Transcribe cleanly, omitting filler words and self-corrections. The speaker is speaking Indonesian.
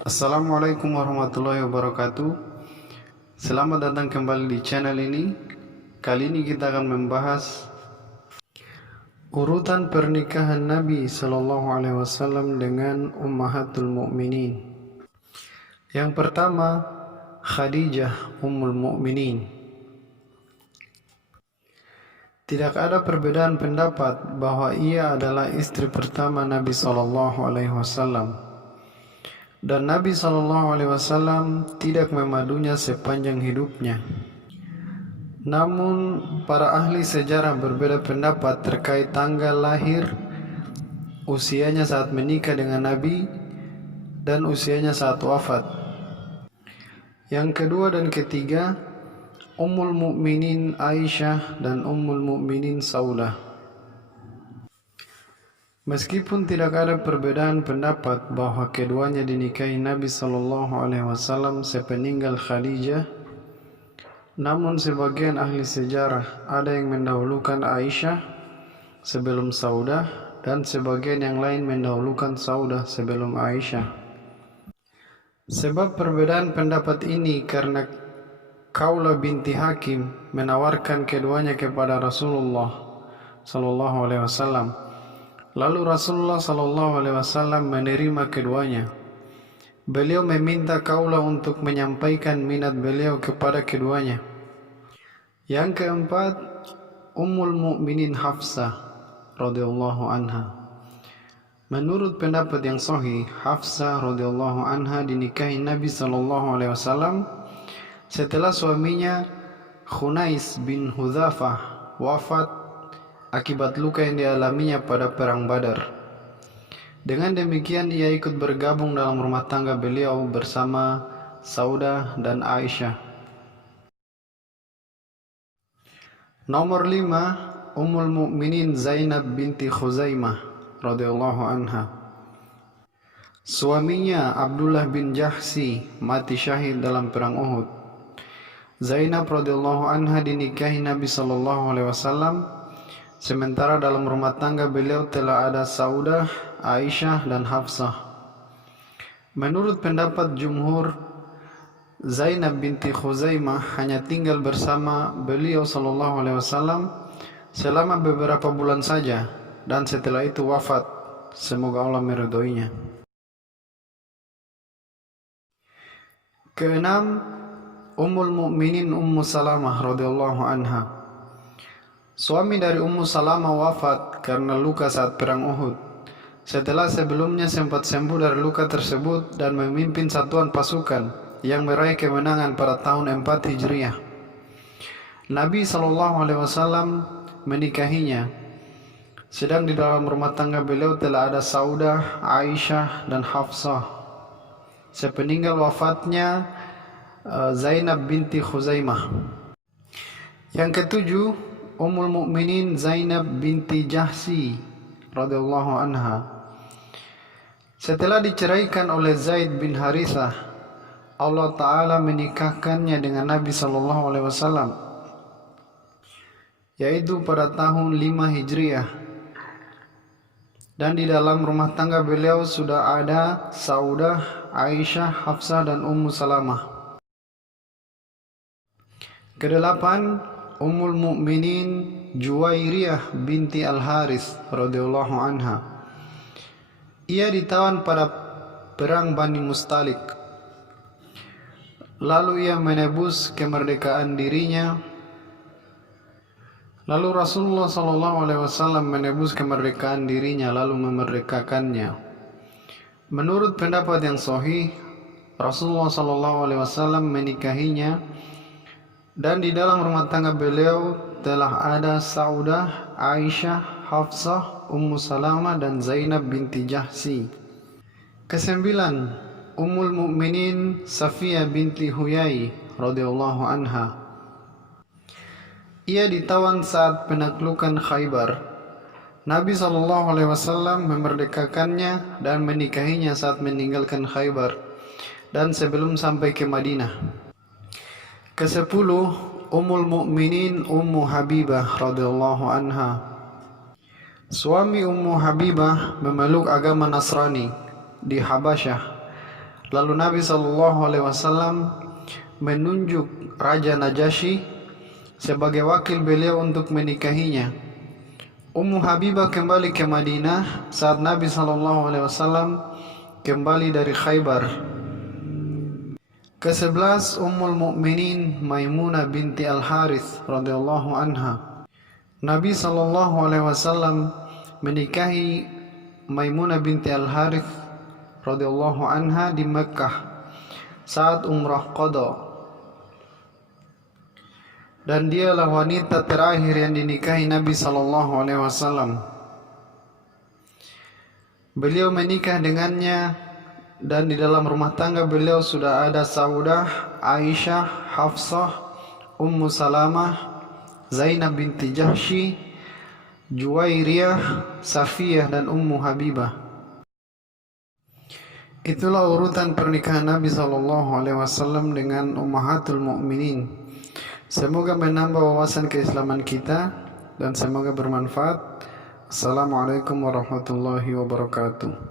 Assalamualaikum warahmatullahi wabarakatuh. Selamat datang kembali di channel ini. Kali ini kita akan membahas urutan pernikahan Nabi Shallallahu Alaihi Wasallam dengan Ummahatul Mukminin. Yang pertama, Khadijah Ummul Mukminin. Tidak ada perbedaan pendapat bahwa ia adalah istri pertama Nabi Shallallahu Alaihi Wasallam, dan Nabi Shallallahu Alaihi Wasallam tidak memadunya sepanjang hidupnya. Namun para ahli sejarah berbeda pendapat terkait tanggal lahir, usianya saat menikah dengan Nabi, dan usianya saat wafat. Yang kedua dan ketiga, Ummul Mukminin Aisyah dan Ummul Mukminin Saudah. Meskipun tidak ada perbedaan pendapat bahwa keduanya dinikahi Nabi Shallallahu Alaihi Wasallam sepeninggal Khadijah, namun sebagian ahli sejarah ada yang mendahulukan Aisyah sebelum Saudah, dan sebagian yang lain mendahulukan Saudah sebelum Aisyah. Sebab perbedaan pendapat ini karena Khawlah binti Hakim menawarkan keduanya kepada Rasulullah Shallallahu Alaihi Wasallam. Lalu Rasulullah Shallallahu Alaihi Wasallam menerima keduanya. Beliau meminta Khawlah untuk menyampaikan minat beliau kepada keduanya. Yang keempat, Ummul Mukminin Hafsah radhiyallahu anha. Menurut pendapat yang sahih, Hafsah radhiyallahu anha dinikahi Nabi Shallallahu Alaihi Wasallam setelah suaminya Khunais bin Hudzafah wafat akibat luka yang dialaminya pada perang Badar. Dengan demikian ia ikut bergabung dalam rumah tangga beliau bersama Saudah dan Aisyah. Nomor 5, Ummul Mukminin Zainab binti Khuzaimah radhiyallahu anha. Suaminya Abdullah bin Jahsi mati syahid dalam perang Uhud. Zainab radhiyallahu anha dinikahi Nabi sallallahu alaihi wasallam, sementara dalam rumah tangga beliau telah ada Saudah, Aisyah dan Hafsah. Menurut pendapat jumhur, Zainab binti Khuzaimah hanya tinggal bersama beliau sallallahu alaihi wasallam selama beberapa bulan saja, dan setelah itu wafat. Semoga Allah meridhoinya. Keenam, Ummul Mukminin Ummu Salamah radhiyallahu anha. Suami dari Ummu Salamah wafat karena luka saat perang Uhud. Setelah sebelumnya sempat sembuh dari luka tersebut dan memimpin satuan pasukan yang meraih kemenangan pada tahun 4 Hijriah. Nabi SAW menikahinya. Sedang di dalam rumah tangga beliau telah ada Saudah, Aisyah dan Hafsah. Sepeninggal wafatnya Zainab binti Khuzaimah. Yang ketujuh, Ummul Mukminin Zainab binti Jahsi radhiyallahu anha. Setelah diceraikan oleh Zaid bin Harithah, Allah Ta'ala menikahkannya dengan Nabi Sallallahu Alaihi Wasallam, yaitu pada tahun 5 Hijriah. Dan di dalam rumah tangga beliau sudah ada Saudah, Aisyah, Hafsah dan Ummu Salamah. Kedelapan, Ummul Mukminin Juwairiyah binti Al-Harith radhiyallahu anha. Ia ditawan pada perang Bani Mustalik. Lalu ia menebus kemerdekaan dirinya. Lalu Rasulullah SAW menebus kemerdekaan dirinya lalu memerdekakannya. Menurut pendapat yang sahih, Rasulullah SAW menikahinya, dan di dalam rumah tangga beliau telah ada Saudah, Aisyah, Hafsah, Ummu Salamah dan Zainab binti Jahsi. Kesembilan, Ummul Mukminin Safiyah binti Huyai radhiyallahu anha. Ia ditawan saat penaklukan Khaybar. Nabi SAW memerdekakannya dan menikahinya saat meninggalkan Khaybar dan sebelum sampai ke Madinah. Kesepuluh, Ummul Mukminin Ummu Habibah radhiyallahu anha. Suami Ummu Habibah memeluk agama Nasrani di Habasyah. Lalu Nabi SAW menunjuk Raja Najasyi sebagai wakil beliau untuk menikahinya. Ummu Habibah kembali ke Madinah saat Nabi SAW kembali dari Khaybar. Ke-11 Ummul Mukminin Maimunah binti Al-Harith radhiyallahu anha. Nabi SAW menikahi Maimunah binti Al-Harith radhiyallahu anha di Mekkah saat umrah qada, dan dialah wanita terakhir yang dinikahi Nabi SAW. Beliau menikah dengannya, dan di dalam rumah tangga beliau sudah ada Saudah, Aisyah, Hafsah, Ummu Salamah, Zainab binti Jahsy, Juwairiyah, Safiyah, dan Ummu Habibah. Itulah urutan pernikahan Nabi SAW dengan Ummahatul Mukminin. Semoga menambah wawasan keislaman kita dan semoga bermanfaat. Assalamualaikum warahmatullahi wabarakatuh.